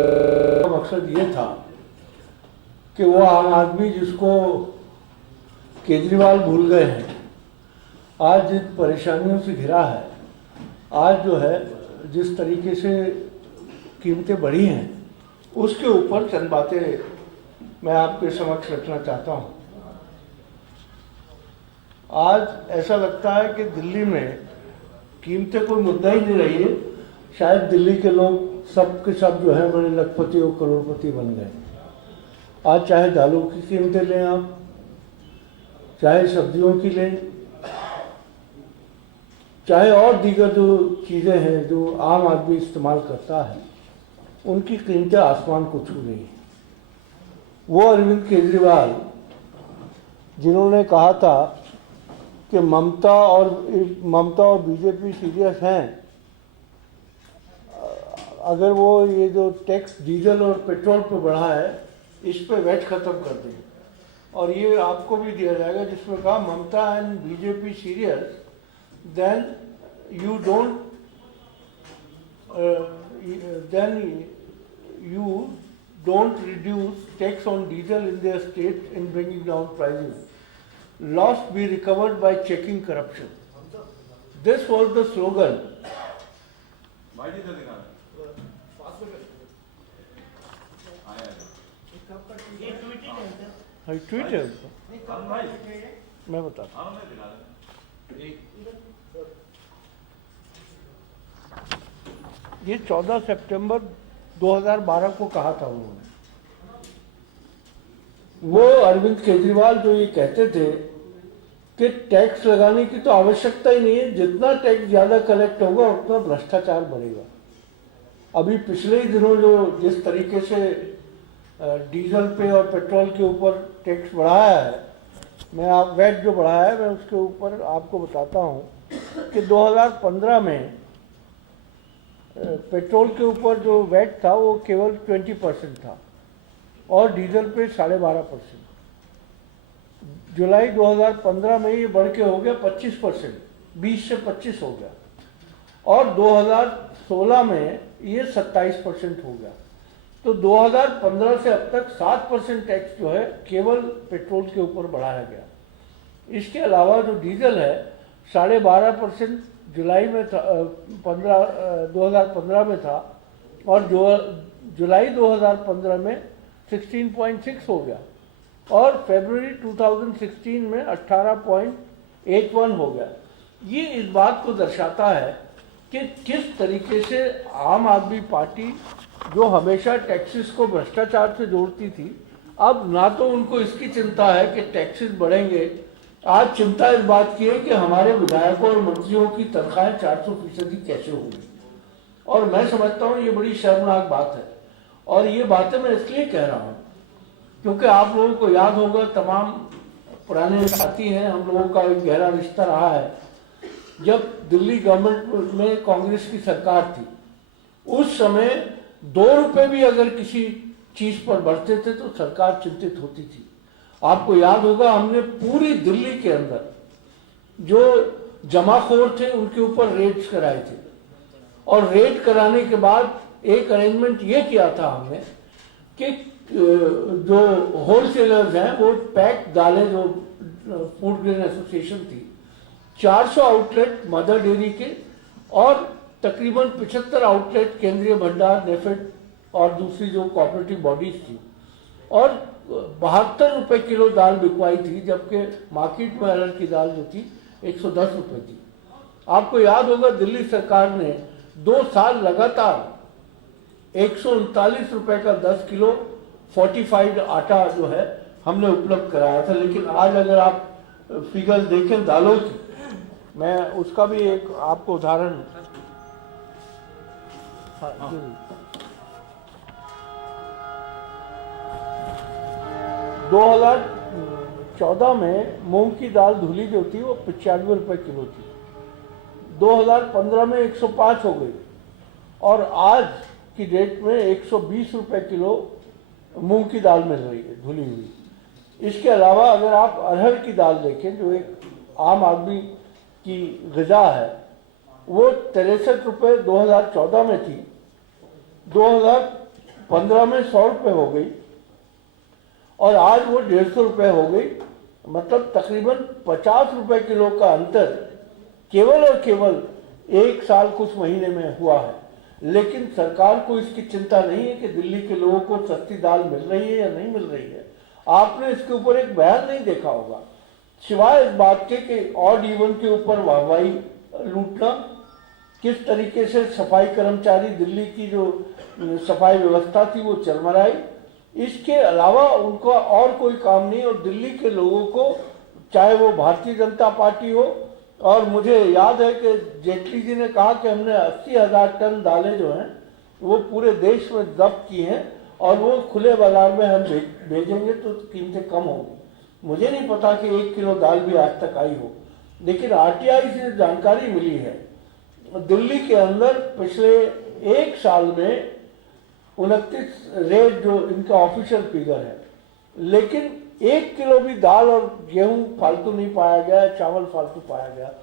मकसद ये था कि वो आम आदमी जिसको केजरीवाल भूल गए हैं, आज जिन परेशानियों से घिरा है, आज जो है जिस तरीके से कीमतें बढ़ी हैं, उसके ऊपर चंद बातें मैं आपके समक्ष रखना चाहता हूँ। आज ऐसा लगता है कि दिल्ली में कीमतें कोई मुद्दा ही नहीं रही है। शायद दिल्ली के लोग सब के सब जो है बड़े लखपति और करोड़पति बन गए। आज चाहे दालों की कीमतें लें आप, चाहे सब्जियों की लें, चाहे और दीगर जो चीज़ें हैं जो आम आदमी इस्तेमाल करता है, उनकी कीमतें आसमान को छू रही हैं। वो अरविंद केजरीवाल जिन्होंने कहा था कि ममता और बीजेपी सीरियस हैं, अगर वो ये जो टैक्स डीजल और पेट्रोल पे बढ़ा है, इस पे वैट ख़त्म कर दें। और ये आपको भी दिया जाएगा जिसमें कहा Mamata and BJP serious, then you don't reduce tax on diesel in their state in bringing down prices. Loss be recovered by checking corruption. This was the slogan. Tweet है उसका, मैं बताता हूँ। ये 14 सितंबर 2012 को कहा था उन्होंने। वो अरविंद केजरीवाल जो ये कहते थे कि टैक्स लगाने की तो आवश्यकता ही नहीं है, जितना टैक्स ज़्यादा कलेक्ट होगा उतना भ्रष्टाचार बढ़ेगा। अभी पिछले ही दिनों जो जिस तरीके से डीजल पे और पेट्रोल के ऊपर टैक्स बढ़ाया है, वैट जो बढ़ाया है, मैं उसके ऊपर आपको बताता हूँ कि 2015 में पेट्रोल के ऊपर जो वैट था वो केवल 20% था और डीजल पे 12.5%। जुलाई 2015 में ये बढ़ के हो गया 25%, 20 से 25 हो गया, और 2016 में ये 27% हो गया। तो 2015 से अब तक 7% टैक्स जो है केवल पेट्रोल के ऊपर बढ़ाया गया। इसके अलावा जो डीजल है 12.5% जुलाई में था, 2015 में था, और जुलाई 2015 में 16.6 हो गया, और फरवरी 2016 में 18.81 हो गया। ये इस बात को दर्शाता है कि किस तरीके से आम आदमी पार्टी जो हमेशा टैक्सेस को भ्रष्टाचार से जोड़ती थी, अब ना तो उनको इसकी चिंता है कि टैक्सेस बढ़ेंगे, आज चिंता इस बात की है कि हमारे विधायकों और मंत्रियों की तनख्वाहें 400% कैसे होंगी। और मैं समझता हूँ ये बड़ी शर्मनाक बात है। और ये बातें मैं इसलिए कह रहा हूँ क्योंकि आप लोगों को याद होगा, तमाम पुराने साथी हैं, हम लोगों का एक गहरा रिश्ता रहा है। जब दिल्ली गवर्नमेंट में कांग्रेस की सरकार थी, उस समय 2 रुपए भी अगर किसी चीज पर बढ़ते थे तो सरकार चिंतित होती थी। आपको याद होगा, हमने पूरी दिल्ली के अंदर जो जमाखोर थे उनके ऊपर रेड्स कराए थे, और रेड कराने के बाद एक अरेंजमेंट ये किया था हमने कि जो होलसेलर्स हैं वो पैक दालें, जो फूड ग्रेन एसोसिएशन थी, 400 आउटलेट मदर डेयरी के और तकरीबन 75 आउटलेट केंद्रीय भंडार, नेफेड और दूसरी जो कोऑपरेटिव बॉडीज थी, और 72 रुपए किलो दाल बिकवाई थी, जबकि मार्केट में अरहर की दाल जो थी 110 रुपए थी। आपको याद होगा, दिल्ली सरकार ने 2 साल लगातार 139 रुपए का 10 किलो फोर्टिफाइड आटा जो है हमने उपलब्ध कराया था। लेकिन आज अगर आप फिगर देखें दालों की, मैं उसका भी एक आपको उदाहरण 2014 में मूंग की दाल धुली जो थी वो 95 रुपए किलो थी, 2015 में 105 हो गई, और आज की डेट में 120 रुपए किलो मूंग की दाल मिल रही है धुली हुई। इसके अलावा अगर आप अरहर की दाल देखें, जो एक आम आदमी की ग़िज़ा है, वो 63 रुपये 2014 में थी, 2015 में 100 रुपये हो गई और आज वो 150 रुपये हो गई। मतलब तकरीबन 50 रुपये किलो का अंतर केवल और केवल 1 साल कुछ महीने में हुआ है। लेकिन सरकार को इसकी चिंता नहीं है कि दिल्ली के लोगों को सस्ती दाल मिल रही है या नहीं मिल रही है। आपने इसके ऊपर एक बयान नहीं देखा होगा, सिवाय इस बात के कि ऑड इवन के ऊपर वाहवाही लूटना, किस तरीके से सफाई कर्मचारी दिल्ली की जो सफाई व्यवस्था थी वो चरमराई। इसके अलावा उनका और कोई काम नहीं। और दिल्ली के लोगों को, चाहे वो भारतीय जनता पार्टी हो, और मुझे याद है कि जेटली जी ने कहा कि हमने 80,000 टन दालें जो हैं वो पूरे देश में जब्त की हैं और वो खुले बाजार में हम भेजेंगे तो कीमतें कम होंगी। मुझे नहीं पता कि 1 किलो दाल भी आज तक आई हो, लेकिन आरटीआई से जानकारी मिली है दिल्ली के अंदर पिछले 1 साल में 29 रेट जो इनका ऑफिशियल फिगर है, लेकिन 1 किलो भी दाल और गेहूं फालतू नहीं पाया गया, चावल फालतू पाया गया।